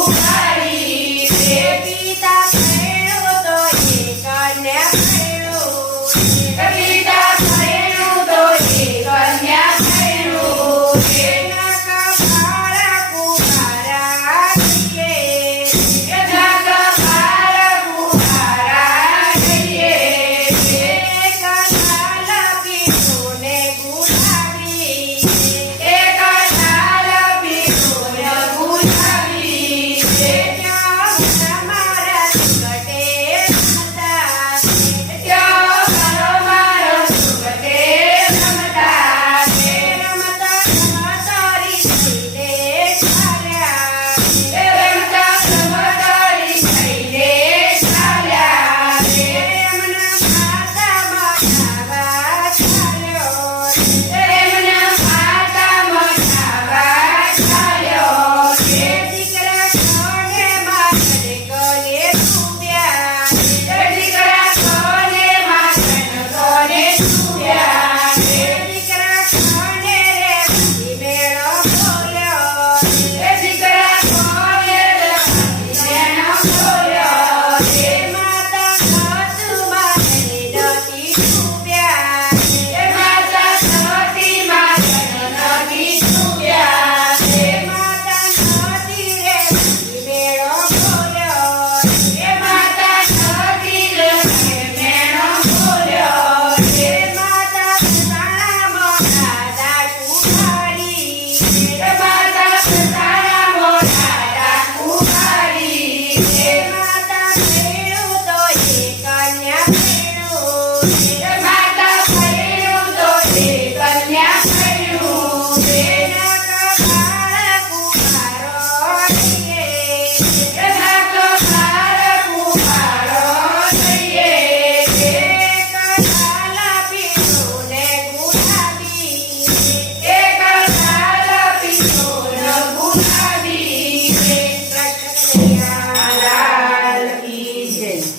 ઉઘાડી રે પિતા ભણ્યો તો એ કન્યા ભણ્યો પિતા ભણ્યો તો એ કન્યા ભણ્યો એના કપાળ કુંભારા કહીએ એના કપાળ કુંભારા કહીએ એક લાલ પીળો ને ગુલાબી એક લાલ પીળો ને ગુલાબી મારા સુગટે રમતા મારા સુગટે રમતા રમતા સમતારી થઈને ચાલ્યા રમતા સમતારી થઈને ચાલ્યા એમના માતામાં નાવા ચાલ્યો એમના માતામાં નાવા ચાલ્યો દીકરા કોને માથે કોને ડૂબ્યા દીકરા કોને માથે કોને ડૂબ્યા દીકરા કોને રે મેળો બોલ્યો દીકરા કોને રે મેળો બોલ્યો માતા સતુમાં નથી ડૂબ્યા માતા સતીમાં નથી ડૂબ્યા માતા સતી રે મેળો બોલ્યો માતા સતી રે મેળો બોલ્યો માતા સાણા મોટા દાટ ઉઘાડી